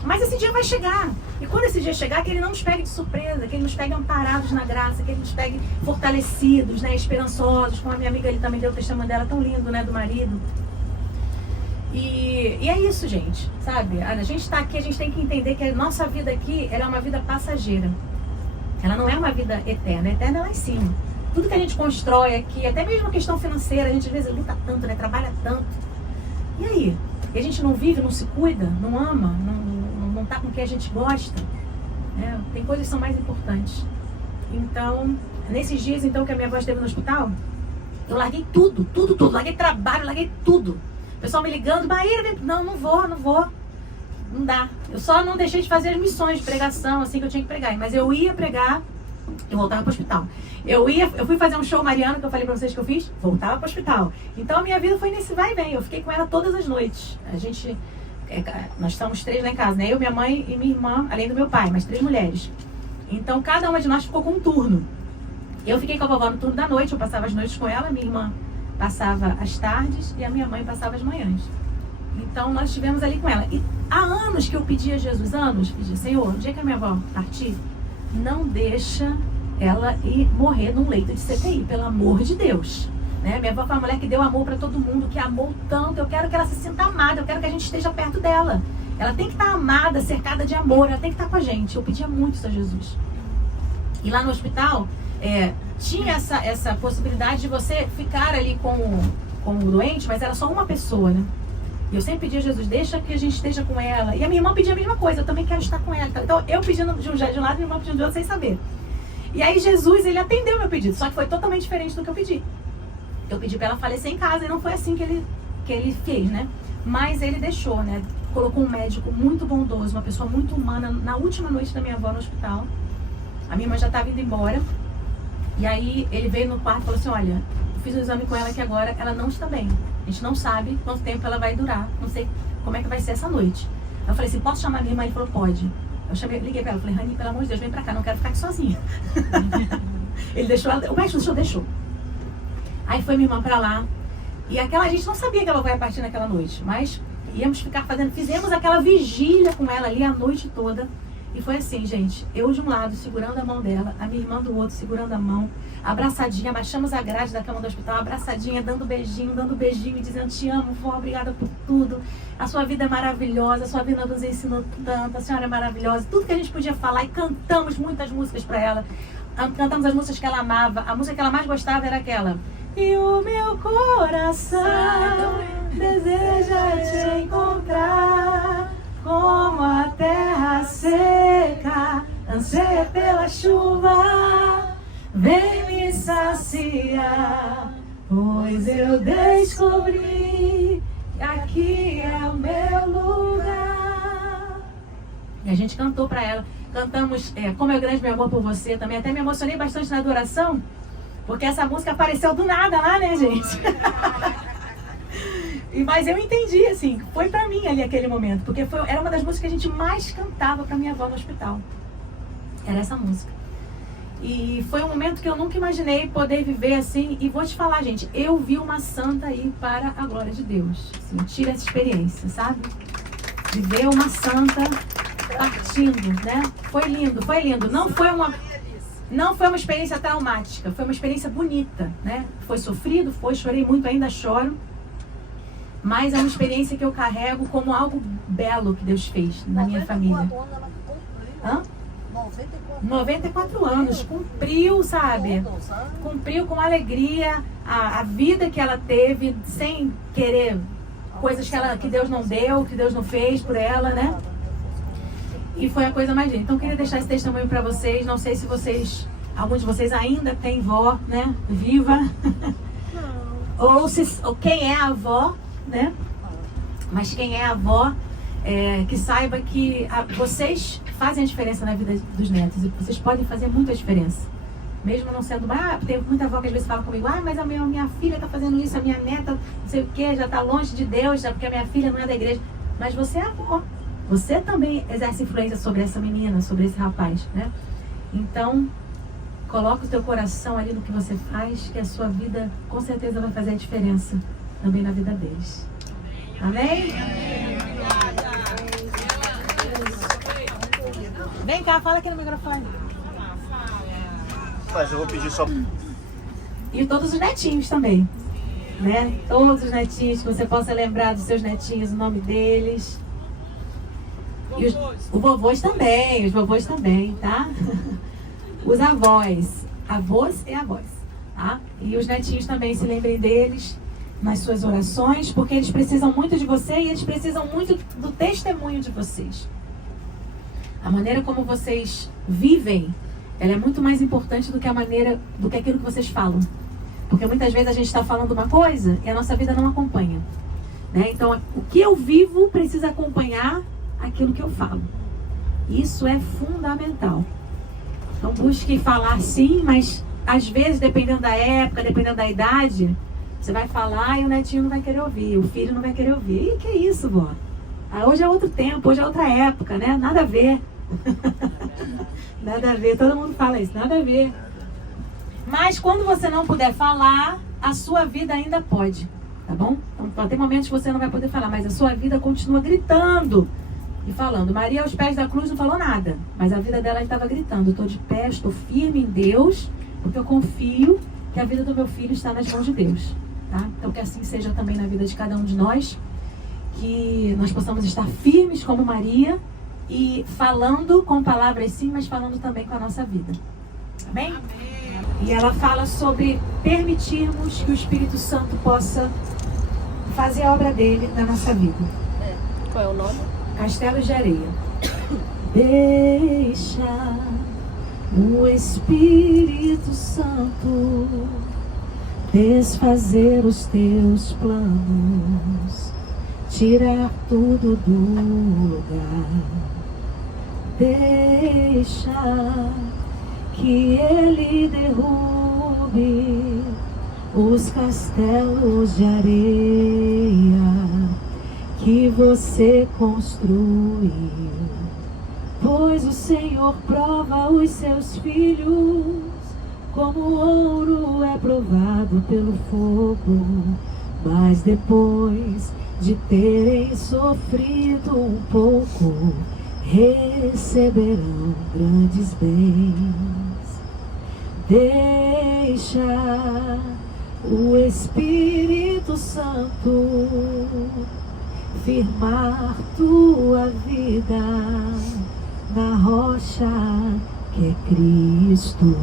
Mas esse dia vai chegar. E quando esse dia chegar, que ele não nos pegue de surpresa, que ele nos pegue amparados na graça, que ele nos pegue fortalecidos, né, esperançosos. Como a minha amiga ali também deu o testemunho dela, tão lindo, né, do marido. E é isso, gente, sabe? A gente está aqui, a gente tem que entender que a nossa vida aqui, ela é uma vida passageira. Ela não é uma vida eterna. Eterna é lá em cima. Tudo que a gente constrói aqui, até mesmo a questão financeira, a gente às vezes luta tanto, né, trabalha tanto. E aí? E a gente não vive, não se cuida, não ama, não tá com o que a gente gosta, né? Tem coisas que são mais importantes. Então, nesses dias então que a minha avó esteve no hospital, eu larguei tudo, larguei trabalho, larguei tudo. O pessoal me ligando, Maíra, não vou, não dá. Eu só não deixei de fazer as missões de pregação, assim, que eu tinha que pregar, mas eu ia pregar, eu voltava para o hospital. Eu fui fazer um show mariano, que eu falei pra vocês que eu fiz, voltava para o hospital. Então a minha vida foi nesse vai e vem, eu fiquei com ela todas as noites. Nós estamos 3 lá em casa, né? Eu, minha mãe e minha irmã, além do meu pai, mais 3 mulheres. Então cada uma de nós ficou com um turno. Eu fiquei com a vovó no turno da noite, eu passava as noites com ela, minha irmã passava as tardes e a minha mãe passava as manhãs. Então nós estivemos ali com ela. E há anos que eu pedi a Jesus, pedia, Senhor, o dia que a minha avó partir, não deixa ela ir morrer num leito de CTI, pelo amor de Deus. Né? Minha avó foi uma mulher que deu amor para todo mundo, que amou tanto. Eu quero que ela se sinta amada, eu quero que a gente esteja perto dela. Ela tem que estar amada, cercada de amor, ela tem que estar com a gente. Eu pedia muito isso a Jesus. E lá no hospital, tinha essa possibilidade de você ficar ali com o doente, mas era só uma pessoa, né? E eu sempre pedia a Jesus, deixa que a gente esteja com ela. E a minha irmã pedia a mesma coisa, eu também quero estar com ela. Então eu pedindo de um lado e minha irmã pedindo do outro sem saber. E aí Jesus, ele atendeu o meu pedido, só que foi totalmente diferente do que eu pedi. Eu pedi para ela falecer em casa e não foi assim que ele fez, né? Mas ele deixou, né? Colocou um médico muito bondoso, uma pessoa muito humana, na última noite da minha avó no hospital. A minha irmã já estava indo embora. E aí ele veio no quarto e falou assim, olha, eu fiz um exame com ela que agora ela não está bem. A gente não sabe quanto tempo ela vai durar, não sei como é que vai ser essa noite. Eu falei assim, posso chamar minha irmã? Ele falou, pode. Liguei pra ela, falei, Rani, pelo amor de Deus, vem pra cá, não quero ficar aqui sozinha. Ele deixou ela, o médico deixou. Aí foi minha irmã pra lá. E a gente não sabia que ela vai partir naquela noite, mas íamos ficar fizemos aquela vigília com ela ali a noite toda. E foi assim, gente, eu de um lado segurando a mão dela, a minha irmã do outro segurando a mão, abraçadinha, baixamos a grade da cama do hospital, abraçadinha, dando beijinho e dizendo, te amo, vó, obrigada por tudo, a sua vida é maravilhosa, a sua vida nos ensinou tanto, a senhora é maravilhosa, tudo que a gente podia falar, e cantamos muitas músicas para ela, cantamos as músicas que ela amava, a música que ela mais gostava era aquela, e o meu coração deseja te encontrar, como a terra seca anseia pela chuva, vem me saciar, pois eu descobri que aqui é o meu lugar. E a gente cantou pra ela, cantamos Como é Grande Meu Amor por Você também, até me emocionei bastante na adoração, porque essa música apareceu do nada lá, né, gente? Mas eu entendi, assim, foi pra mim ali aquele momento, porque era uma das músicas que a gente mais cantava pra minha avó no hospital. Era essa música. E foi um momento que eu nunca imaginei poder viver assim. E vou te falar, gente, eu vi uma santa aí para a glória de Deus. Assim, tive essa experiência, sabe? De ver uma santa partindo, né? Foi lindo, foi lindo. Não foi uma experiência traumática, foi uma experiência bonita, né? Foi sofrido, chorei muito, ainda choro. Mas é uma experiência que eu carrego como algo belo que Deus fez na minha família. 94 anos, cumpriu, sabe? Cumpriu com alegria a vida que ela teve, sem querer coisas que Deus não deu, que Deus não fez por ela, né? E foi a coisa mais linda. Então eu queria deixar esse testemunho para vocês. Não sei se alguns de vocês ainda têm vó, né? Viva. Ou quem é a avó, né? Mas quem é a avó, que saiba que vocês fazem a diferença na vida dos netos. E vocês podem fazer muita diferença. Mesmo não sendo... tem muita avó que às vezes fala comigo, mas a minha filha está fazendo isso, a minha neta, não sei o que, já está longe de Deus, já porque a minha filha não é da igreja. Mas você é avó. Você também exerce influência sobre essa menina, sobre esse rapaz, né? Então, coloca o teu coração ali no que você faz, que a sua vida com certeza vai fazer a diferença também na vida deles. Amém? Vem cá, fala aqui no microfone. Mas eu vou pedir só... E todos os netinhos também, né? Todos os netinhos, que você possa lembrar dos seus netinhos, o nome deles. E os vovôs também, tá? Os avós e avós, tá? E os netinhos também, se lembrem deles nas suas orações, porque eles precisam muito de você e eles precisam muito do testemunho de vocês. A maneira como vocês vivem, ela é muito mais importante do que aquilo que vocês falam. Porque muitas vezes a gente está falando uma coisa e a nossa vida não acompanha, né? Então, o que eu vivo precisa acompanhar aquilo que eu falo. Isso é fundamental. Então, busque falar sim, mas às vezes, dependendo da época, dependendo da idade, você vai falar e o netinho não vai querer ouvir, o filho não vai querer ouvir. E que é isso, vó? Hoje é outro tempo, hoje é outra época, né? Nada a ver. Nada a ver, todo mundo fala isso, nada a ver. Mas quando você não puder falar, a sua vida ainda pode, tá bom? Então, tem momentos que você não vai poder falar, mas a sua vida continua gritando e falando. Maria, aos pés da cruz, não falou nada, mas a vida dela estava gritando. Eu estou de pé, estou firme em Deus, porque eu confio que a vida do meu filho está nas mãos de Deus, tá? Então, que assim seja também na vida de cada um de nós, que nós possamos estar firmes como Maria e falando com palavras sim, mas falando também com a nossa vida. Amém? E ela fala sobre permitirmos que o Espírito Santo possa fazer a obra dele na nossa vida. Qual é o nome? Castelo de Areia. Deixa o Espírito Santo desfazer os teus planos, tirar tudo do lugar. Deixa que Ele derrube subir os castelos de areia que você construiu, pois o Senhor prova os seus filhos como o ouro é provado pelo fogo. Mas depois de terem sofrido um pouco, receberão grandes bens. Deixa o Espírito Santo firmar tua vida na rocha que é Cristo.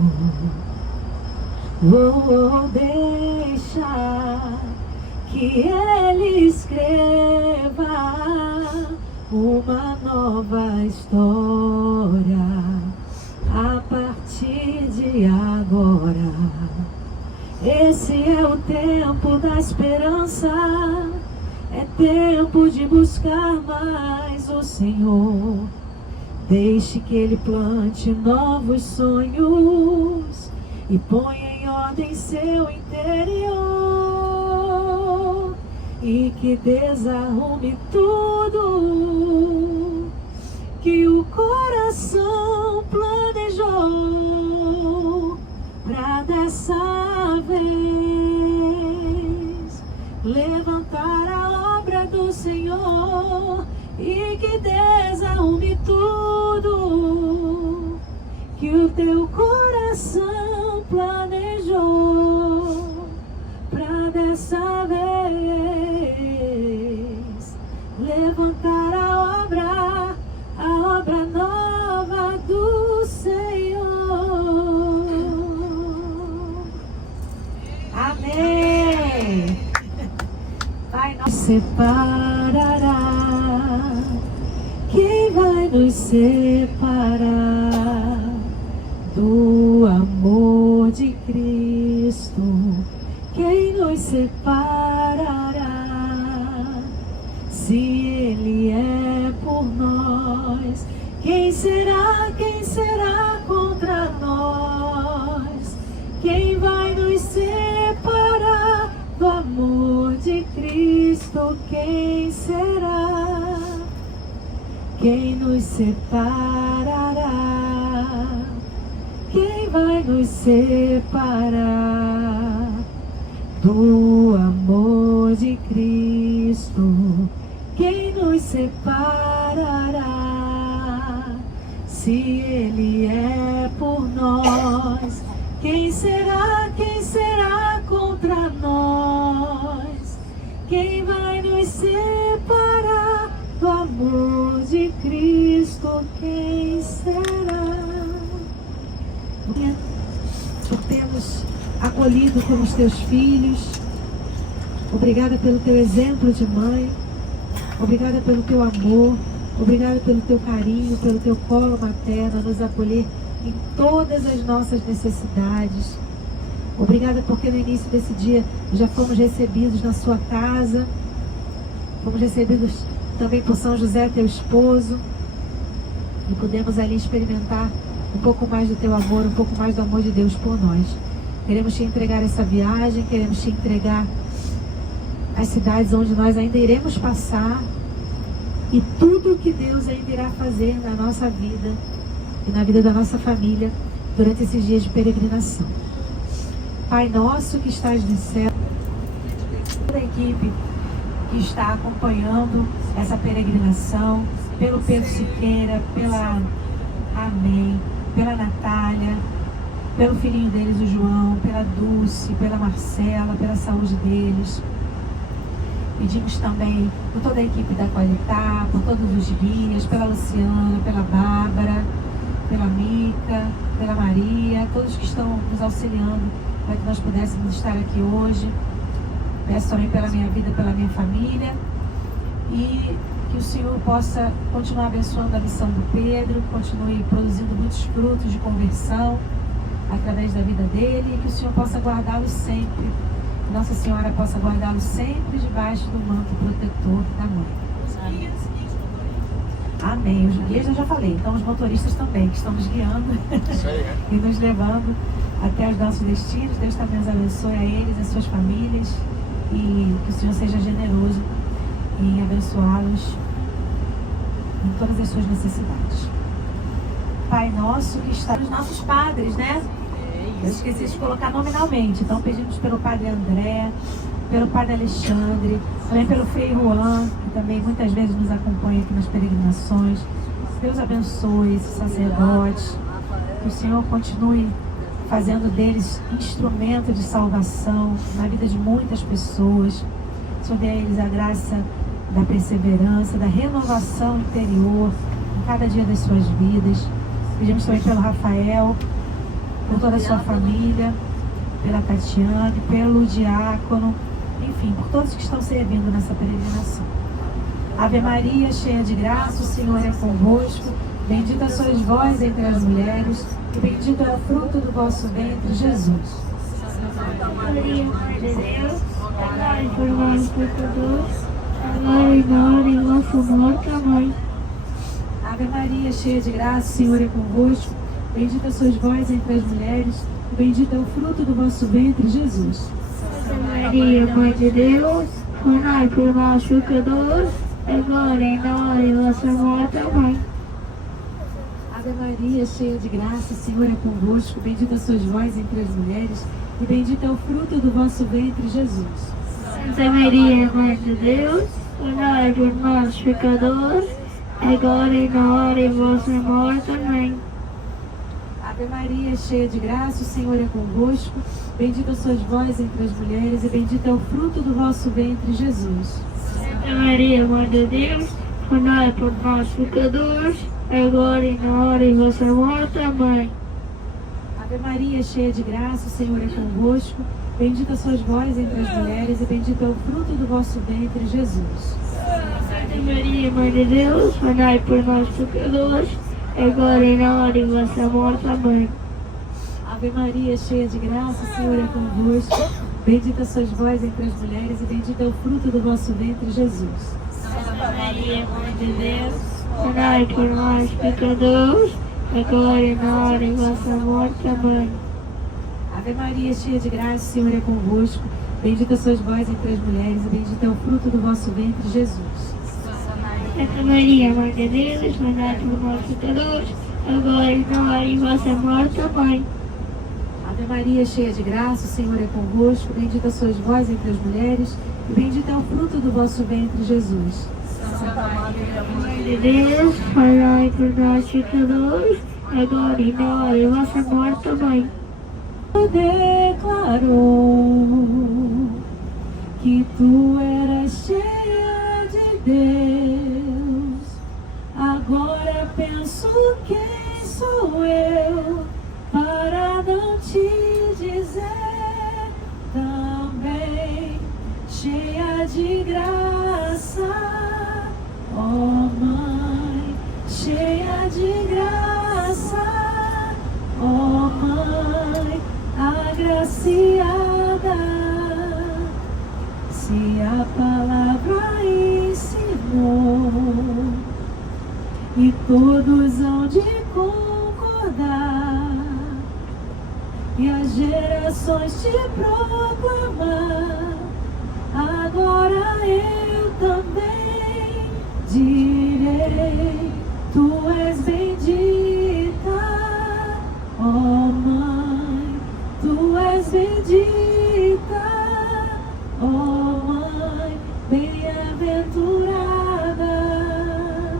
Deixa que Ele escreva uma nova história a partir de agora. Esse é o tempo da esperança, é tempo de buscar mais o Senhor. Deixe que Ele plante novos sonhos e ponha em ordem seu interior, e que desarrume tudo que o coração planejou pra dessa vez levantar a obra do Senhor, e que desarrume tudo que o teu coração planejou pra dessa vez levantar a obra nova do Senhor. Amém. Vai nos separará. Quem vai nos separar do amor de Cristo? Quem nos separará? Se Ele é por nós, quem será contra nós? Quem vai nos separar do amor de Cristo? Quem será? Quem nos separará? Quem vai nos separar do amor de Cristo? Quem nos separará? Se Ele é por nós, quem será contra nós? Quem vai nos separar do amor de Cristo? Quem será? Por termos acolhido como os teus filhos, obrigada pelo teu exemplo de mãe, obrigada pelo teu amor, obrigada pelo teu carinho, pelo teu colo materno, a nos acolher em todas as nossas necessidades. Obrigada porque no início desse dia já fomos recebidos na sua casa, fomos recebidos também por São José, teu esposo, e pudemos ali experimentar um pouco mais do teu amor, um pouco mais do amor de Deus por nós. Queremos te entregar essa viagem, queremos te entregar as cidades onde nós ainda iremos passar e tudo o que Deus ainda irá fazer na nossa vida e na vida da nossa família durante esses dias de peregrinação. Pai nosso que estás no céu, toda a equipe que está acompanhando essa peregrinação, pelo Pedro Siqueira, pela Amém, pela Natália, pelo filhinho deles, o João, pela Dulce, pela Marcela, pela saúde deles. Pedimos também por toda a equipe da Qualitá, por todos os guias, pela Luciana, pela Bárbara, pela Mica, pela Maria, todos que estão nos auxiliando para que nós pudéssemos estar aqui hoje. Peço também pela minha vida, pela minha família, e que o Senhor possa continuar abençoando a missão do Pedro, continue produzindo muitos frutos de conversão através da vida dele, e que o Senhor possa guardá-lo sempre, que Nossa Senhora possa guardá-lo sempre debaixo do manto protetor da Mãe. Amém. Os guias eu já falei, então os motoristas também, que estão nos guiando e nos levando até os nossos destinos. Deus também os abençoe a eles, as suas famílias, e que o Senhor seja generoso em abençoá-los em todas as suas necessidades. Pai nosso que está nos nossos padres, né? Eu esqueci de colocar nominalmente, então pedimos pelo Padre André, pelo Padre Alexandre, também pelo Frei Juan, que também muitas vezes nos acompanha aqui nas peregrinações. Deus abençoe esses sacerdotes, que o Senhor continue fazendo deles instrumento de salvação na vida de muitas pessoas. O Senhor dê a eles a graça da perseverança, da renovação interior em cada dia das suas vidas. Pedimos também pelo Rafael, por toda a sua família, pela Tatiane, pelo diácono, enfim, por todos que estão servindo nessa peregrinação. Ave Maria, cheia de graça, o Senhor é convosco. Bendita sois vós entre as mulheres, e bendito é o fruto do vosso ventre, Jesus. Maria, Mãe de Deus, rogai por nós, pecadores, agora e na hora de nossa morte. Amém. Ave Maria, cheia de graça, o Senhor é convosco. Bendita sois vós entre as mulheres, e bendito é o fruto do vosso ventre, Jesus. Maria, Mãe de Deus, rogai por nós, pecadores, agora e na hora de nossa morte. Amém. Ave Maria, cheia de graça, o Senhor é convosco. Bendita sois vós entre as mulheres, e bendito é o fruto do vosso ventre, Jesus. Santa Maria, Mãe de Deus, rogai por nós, pecadores, agora e na hora de vossa morte. Amém. Ave Maria, cheia de graça, o Senhor é convosco. Bendita sois vós entre as mulheres, e bendito é o fruto do vosso ventre, Jesus. Santa Maria, Mãe de Deus, rogai por nós, pecadores, agora e na hora de vossa morte. Amém. Ave Maria, cheia de graça, o Senhor é convosco. Bendita sois vós entre as mulheres, e bendito é o fruto do vosso ventre, Jesus. Santa Maria, Mãe de Deus, rogai por nós, pecadores, agora e na hora de vossa morte. Amém. Ave Maria, cheia de graça, o Senhor é convosco. Bendita sois vós entre as mulheres, e bendito é o fruto do vosso ventre, Jesus. Santa Maria, Mãe de Deus, rogai por nós, pecadores, agora e na hora de vossa morte. Amém. Ave Maria, cheia de graça, o Senhor é convosco. Bendita sois vós entre as mulheres, e bendito é o fruto do vosso ventre, Jesus. Santa Maria, Mãe de Deus, rogai por nós, pecadores, agora e na hora de vossa morte. Amém. Ave Maria, cheia de graça, o Senhor é convosco. Bendita sois vós entre as mulheres, e bendito é o fruto do vosso ventre, Jesus. Mãe de Deus, rogai por nós, pecadores, agora e na hora de vossa morte. Amém. Declarou que tu eras cheia de Deus. Agora penso quem sou eu para não te dizer também cheia de graça, ó Mãe, cheia de graça, ó Mãe agraciada. Se a palavra ensinou e todos hão de concordar, e as gerações te proclamar, agora eu também direi: tu és bendita, ó Mãe, tu és bendita, ó Mãe, bem-aventurada.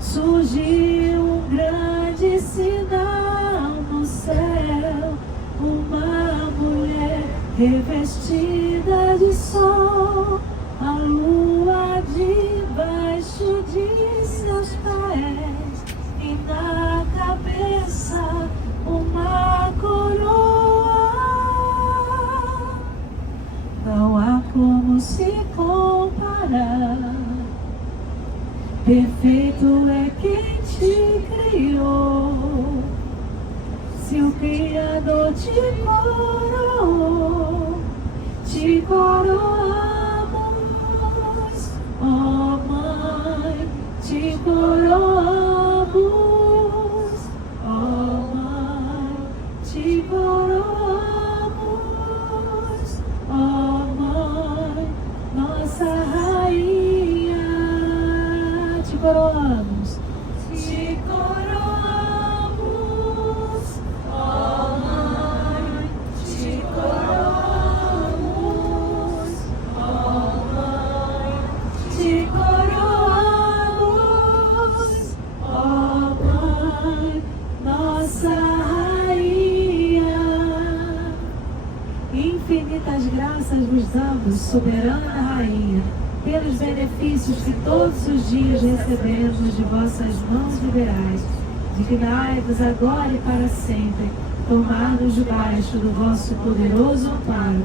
Surgiu um grande sinal no céu, uma mulher revestida de sol, a lua debaixo de seus pés, e na cabeça uma coroa. Não há como se comparar, perfeito é quem te criou. Se o Criador te coroamos, ó Mãe, te coroamos, ó Mãe, te coroamos. coroamos, te coroamos, ó Mãe, te coroamos, ó Mãe, te coroamos, ó Mãe, nossa Rainha. Infinitas graças vos damos, soberana Rainha, pelos benefícios que todos os dias recebemos de vossas mãos liberais. Dignai-vos agora e para sempre tomar-nos debaixo do vosso poderoso amparo.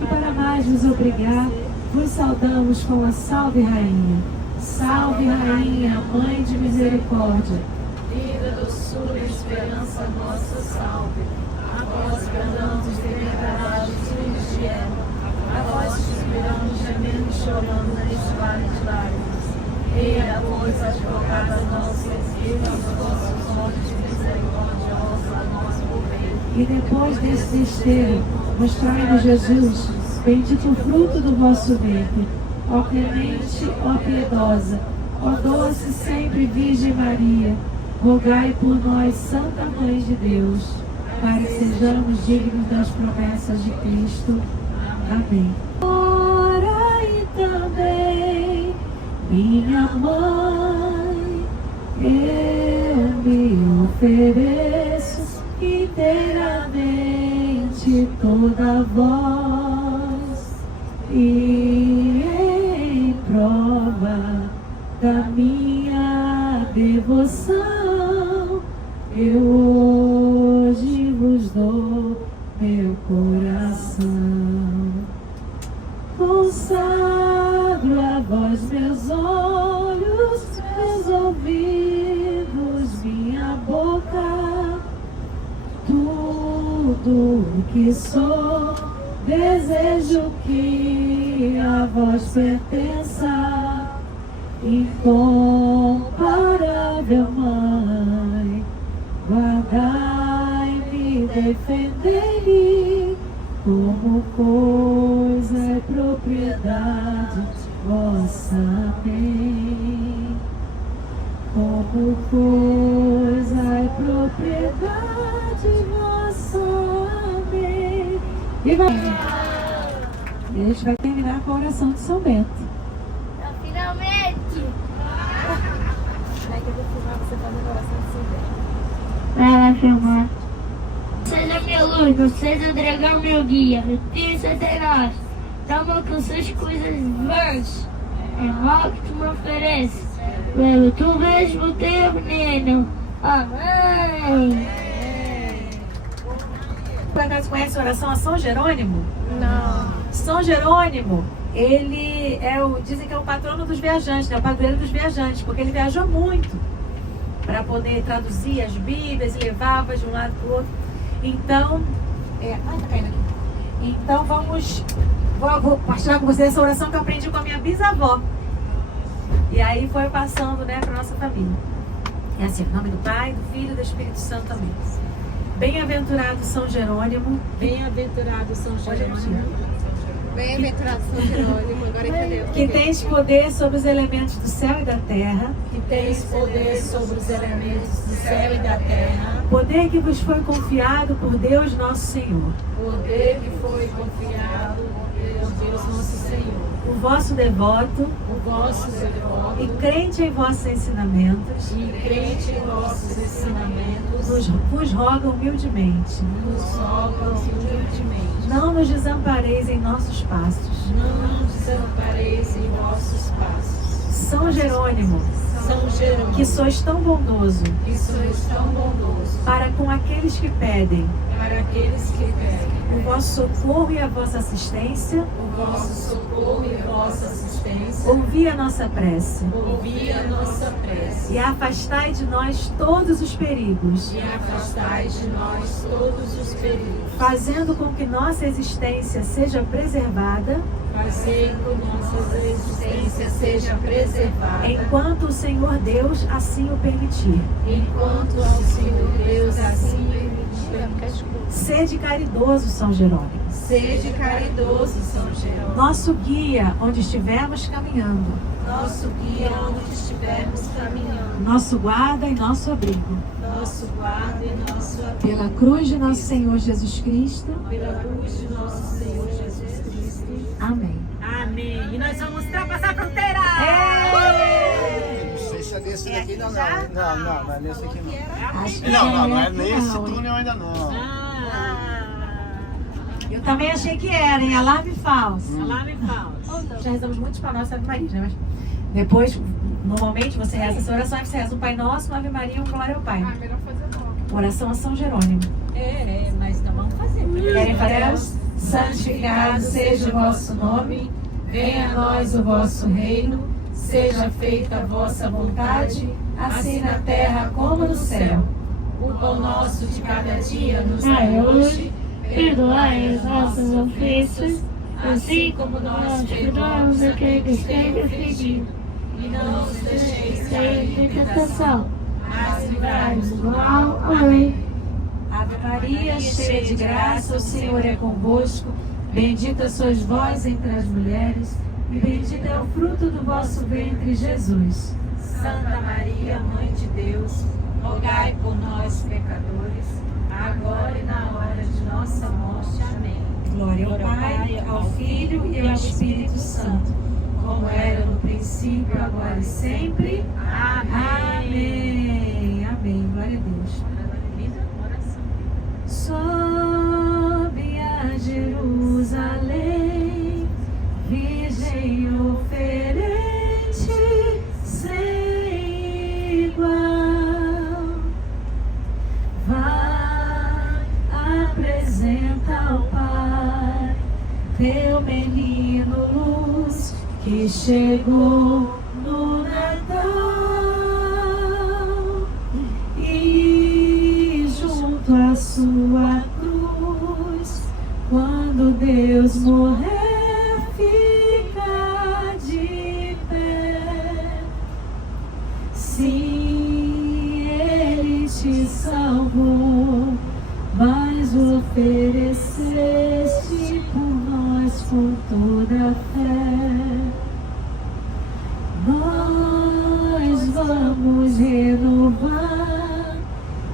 E para mais vos obrigar, vos saudamos com a Salve Rainha. Salve Rainha, Mãe de Misericórdia, vida, doçura e esperança nossa, salve. A vós bradamos declarados filhos de Eva, a vós suspiramos, gemendo e chorando neste vale de lágrimas. Eia, pois, advogada nossa, e os vossos olhos misericordiosos a nós volvei. E depois desse desterro, mostrai-nos Jesus, bendito o fruto do vosso ventre. Ó clemente, ó piedosa, ó doce sempre Virgem Maria, rogai por nós, Santa Mãe de Deus, para que sejamos dignos das promessas de Cristo. Amém. Orai também, minha Mãe, eu me ofereço inteiramente toda a vós, e em prova da minha devoção, eu hoje vos dou meu coração. Consagro a vós meus olhos, meus ouvidos, minha boca, tudo o que sou, desejo que a vós pertença. Incomparável Mãe, guardai-me, defendei-me, como coisa é propriedade vossa. Amém. Como coisa é propriedade vossa. Amém. E a gente vai terminar com a oração de São Bento. Finalmente! Vai que eu vou filmar você fazendo a oração de São Bento. Vai lá filmar. Seja minha luz, não seja dragão meu guia, retire Satanás, toma com suas coisas vãs, é mal que tu me ofereces, leva tu mesmo teu menino. Amém. Por acaso conhece a oração a São Jerônimo? Não. São Jerônimo, ele dizem que é o patrono dos viajantes, né? O padroeiro dos viajantes, porque ele viajou muito para poder traduzir as Bíblias e levava de um lado para o outro. Então, tá caindo aqui. Então vou partilhar com vocês essa oração que eu aprendi com a minha bisavó. E aí foi passando, né, para nossa família. É assim, em nome do Pai, do Filho e do Espírito Santo. Amém. Bem-aventurado São Jerônimo. Bem-aventurado São Jerônimo. Bem-aventurado São Jerônimo. Agora entendeu? Que tens poder sobre os elementos do céu e da terra. Que tens poder sobre os elementos do céu e da terra. Poder que vos foi confiado por Deus nosso Senhor. Poder que foi confiado por Deus nosso Senhor. O vosso devoto O vosso devoto e crente em vossos ensinamentos, e crente em vossos ensinamentos vos roga humildemente. nos rogam humildemente. Não nos desampareis em nossos passos. Não nos desampareis em vossos passos. São Jerônimo, São Jerônimo, que sois tão bondoso que sois tão bondoso para com aqueles que pedem para aqueles que pedem o vosso socorro e a vossa assistência, o vosso socorro e a vossa assistência. ouvi a nossa prece Ouvi a nossa prece e afastai de nós todos os perigos, e afastai de nós todos os perigos. fazendo com que nossa existência seja preservada, Fazei com que nossa existência seja preservada, enquanto o Senhor Deus assim o permitir. enquanto ao Senhor Deus assim permitir. Sede caridoso, São Jerônimo, Sede caridoso, São Jerônimo, nosso guia onde estivermos caminhando. nosso guia onde estivermos caminhando, nosso guarda e nosso abrigo. nosso guarda e nosso abrigo. Pela cruz de nosso Senhor Jesus Cristo. Pela cruz de nosso Senhor Jesus Cristo. Amém. Amém. E nós vamos ultrapassar a fronteira! Não sei se é nesse daqui ainda não. Não é nesse aqui não. Acho que Não é aqui nesse não, hein? túnel ainda não. Eu também achei que era, hein? Alarme falso. Alarme falso. Já rezamos muitos Pai Nosso e Ave Maria, né? Mas depois, normalmente, você reza essa oração e você reza um Pai Nosso, uma Ave Maria e um Glória ao Pai. Melhor fazer logo. Oração a São Jerônimo. Mas então vamos fazer. Querem fazer? Santificado seja o vosso nome, venha a nós o vosso reino, seja feita a vossa vontade, assim na terra como no céu. O pão nosso de cada dia nos dai hoje, Perdoai as nossas ofensas, assim como nós perdoamos a quem nos tem ofendido. e não nos deixeis Cair em tentação, mas livrai-nos do mal. Amém. Ave Maria, cheia de graça, o Senhor é convosco. Bendita sois vós entre as mulheres, e bendito é o fruto do vosso ventre, Jesus. Santa Maria, Mãe de Deus, rogai por nós, pecadores, agora e na hora de nossa morte. Amém. Glória ao Pai, ao Filho e ao Espírito Santo, como era no princípio, agora e sempre. Amém. Amém. Glória a Deus. Sobe a Jerusalém, Virgem oferente sem igual. Vai, apresenta ao Pai teu menino luz que chegou no Natal e junto à sua cruz, quando Deus morrer, fica de pé. Sim, Ele te salvou, mas ofereceste por nós com toda a fé. Nós vamos renovar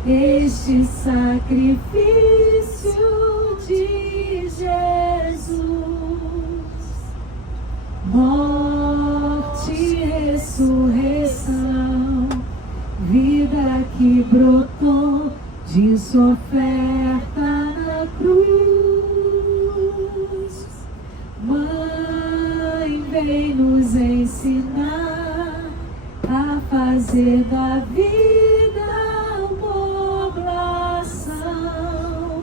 este sacrifício de Jesus. Morte e ressurreição, vida que brotou de sua oferta na cruz. Mãe, vem nos ensinar a fazer da vida uma oblação,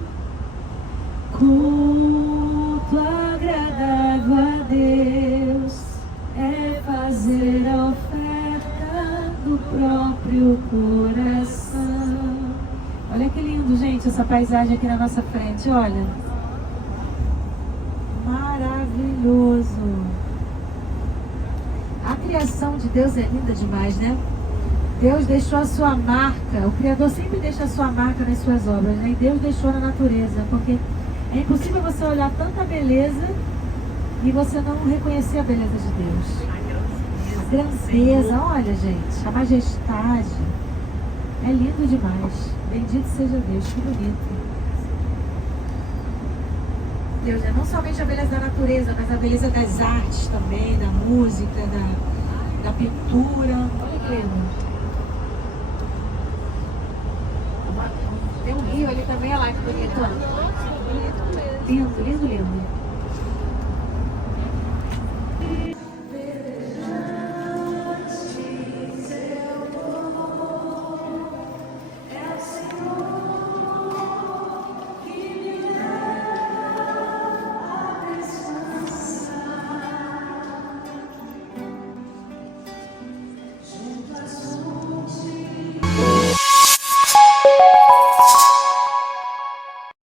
culto agradável a Deus, é fazer a oferta do próprio coração. Olha que lindo, gente, essa paisagem aqui na nossa frente, olha. Maravilhoso. A criação de Deus é linda demais, né? Deus deixou a sua marca, o Criador sempre deixa a sua marca nas suas obras, né? E Deus deixou na natureza, porque é impossível você olhar tanta beleza e você não reconhecer a beleza de Deus. A grandeza, olha, gente, a majestade. É lindo demais. Bendito seja Deus, que bonito. Deus é não somente a beleza da natureza, mas a beleza das artes também, da música, da pintura. Olha que lindo. Tem um rio ali também, olha lá que bonito. Nossa, bonito mesmo. Lindo, lindo, lindo.